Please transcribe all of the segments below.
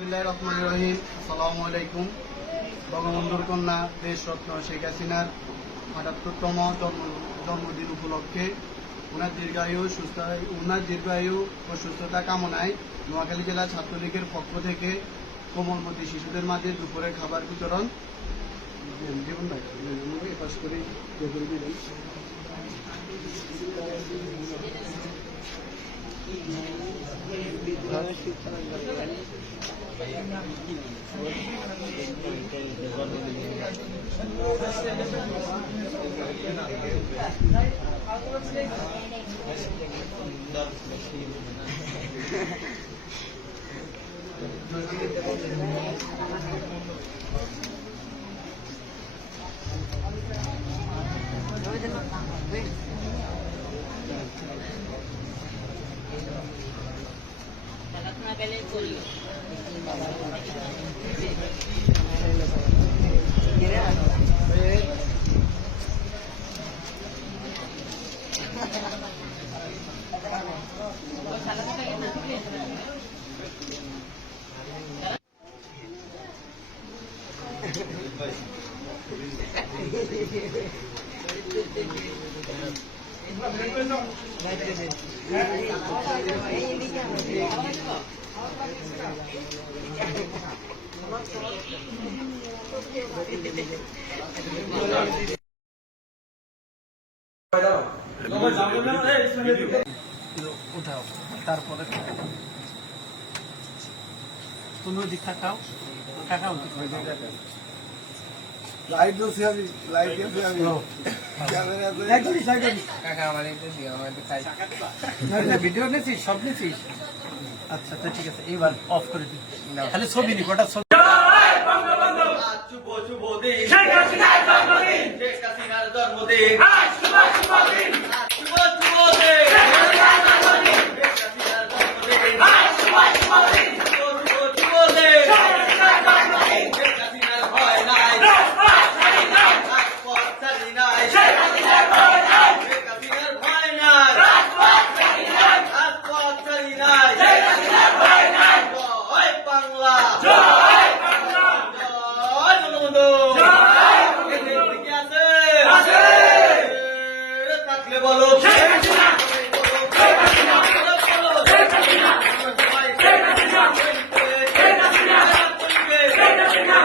বিসমিল্লাহির রহমানির রহিম। আসসালামু আলাইকুম। বঙ্গবন্ধুর কন্যা দেশরত্ন শেখ হাসিনার ৭৮তম জন্মদিন উপলক্ষে ওনার দীর্ঘায়ু ও সুস্থতা কামনায় নোয়াখালী জেলা ছাত্রলীগের পক্ষ থেকে কোমলমতি শিশুদের মাঝে দুপুরে খাবার বিতরণ উঠাও, তারপরে তুমি ওদিক তাকাও, তাকাও লাইট দোছি আমি লাইট দিয়েছি আমি কাকা আমার একটু দিও আমার একটু খাই ভিডিও নিছিস সব নিছিস আচ্ছা তো ঠিক আছে এবার অফ করে দিই খালি ছবি নি গোটা ছবি শুভ শুভ দিন শেখ হাসিনার জন্মদিন শেখ হাসিনার জন্মদিন শুভ শুভ দিন শুভ শুভ দিন শেখ হাসিনার জন্মদিন শেখ হাসিনার জন্মদিন শুভ শুভ দিন শুভ শুভ দিন শেখ হাসিনার জন্মদিন শেখ হাসিনার ভয় নাই রাজপথ ছাড়ি নাই শেখ হাসিনার ভয় নাই শেখ হাসিনার ভয় নাই রাজপথ ছাড়ি নাই রাজপথ ছাড়ি নাই শেখ হাসিনার ভয় নাই জয় বাংলা জয় বাংলা জয় বঙ্গবন্ধু জয় বঙ্গবন্ধু কি আছে আছে থাকলে বলো শেখ হাসিনা বলো শেখ হাসিনা বলো শেখ হাসিনা সবাই শেখ হাসিনা শেখ হাসিনা শেখ হাসিনা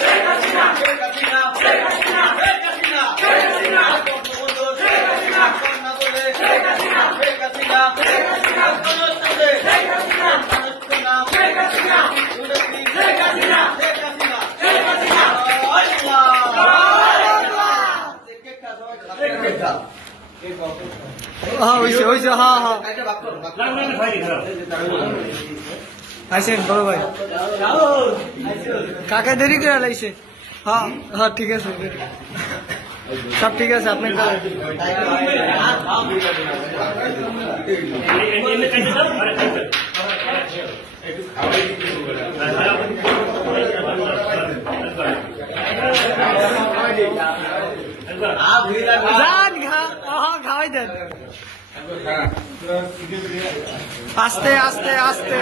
শেখ হাসিনা শেখ হাসিনা শেখ হাসিনা শেখ হাসিনা শেখ হাসিনা বঙ্গবন্ধু শেখ হাসিনা কন্যা বলে শেখ হাসিনা শেখ হাসিনা শেখ হাসিনা জনসাথে শেখ হাসিনা জনসনা শেখ হাসিনা উড়তি শেখ হাসিনা শেখ হাসিনা শেখ হাসিনা আল্লাহ আল্লাহ কে কাজ হয় কে কাজ হইছে হইছে হ্যাঁ হ্যাঁ এটা বাক করো আইছেন বড় ভাই কাকা দেরি করে লাইছে হ্যাঁ হ্যাঁ ঠিক আছে সব ঠিক আছে আপনি খাওয়াই দেন আস্তে আস্তে আস্তে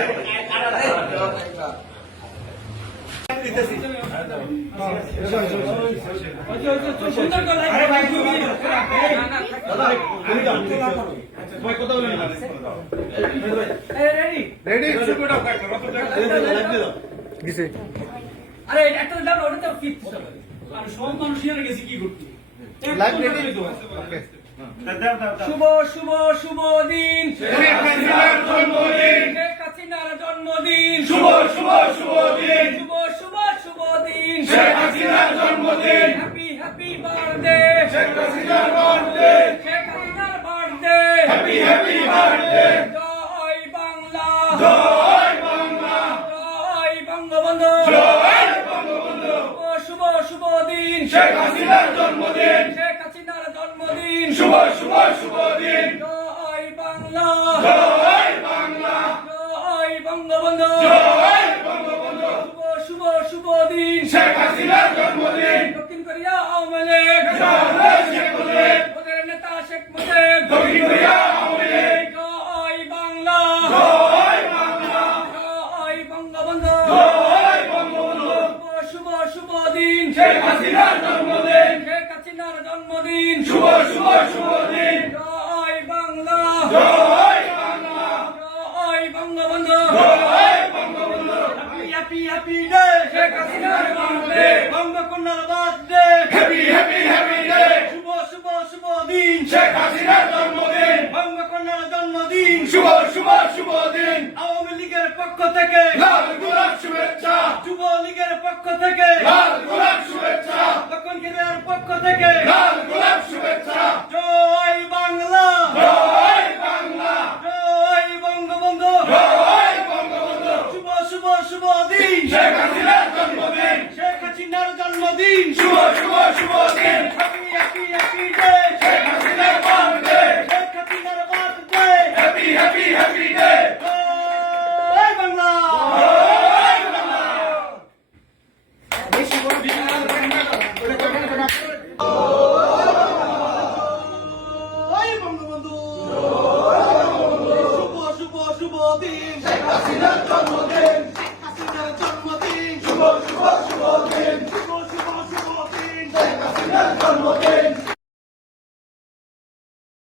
আরে একটা দাম ওটা তো ফিট আর সব মানুষ এনে গেছে কি করতে শুভ শুভ শুভ দিন শেখ হাসিনার জন্মদিন শেখ হাসিনার জন্মদিন শুভ শুভ শুভ দিন শুভ শুভ শুভ দিন শেখ হাসিনার জন্মদিন হ্যাপি হ্যাপি বার্থডে শেখ হাসিনার বার্থডে শেখ হাসিনার বার্থডে হ্যাপি হ্যাপি বার্থডে জয় বাংলা জয় বাংলা জয় বঙ্গবন্ধু জয় বঙ্গবন্ধু শুভ শুভ দিন শেখ হাসিনার জন্মদিন শেখ হাসিনার জন্মদিন শুভ শুভ শুভ দিন জয় বাংলা জয় বাংলা জয় বঙ্গবন্ধু জয় বঙ্গবন্ধু শুভ শুভ শুভ দিন শেখ হাসিনার জন্মদিন দক্ষিণ কোরিয়া আওয়ামী লীগ ওদের নেতা শেখ মুজিব দক্ষিণ কোরিয়া আওয়ামী লীগ জয় বাংলা জয় বাংলা জয় বঙ্গবন্ধু বঙ্গবন্ধু জয় বঙ্গবন্ধু শুভ শুভ দিন শেখ হাসিনার জন্মদিন শেখ হাসিনার জন্মদিন শুভ শুভ শুভ দিন জয় বাংলা জয় বাংলা জয় বঙ্গবন্ধু জয় Bangabandhu happy happy day Sheikh হাসিনার বার্থডে বঙ্গকন্যার birthday happy happy happy day শুভ শুভ শুভ দিন শেখ হাসিনার জন্মদিন বঙ্গকন্যার জন্মদিন শুভ শুভ শুভ দিন আওয়ামী লীগের পক্ষ থেকে লাল গোলাপ শুভেচ্ছা যুব লীগের পক্ষ থেকে লাল গোলাপ শুভেচ্ছা দক্ষিণ কেরিয়ার পক্ষ থেকে লাল গোলাপ শুভেচ্ছা জয় বাংলা জয় বাংলা জয় বঙ্গবন্ধু জয় বঙ্গবন্ধু শুভ শুভ শুভ দিন শেখ হাসিনার জন্মদিন শেখ হাসিনার জন্মদিন শুভ শুভ শুভ দিন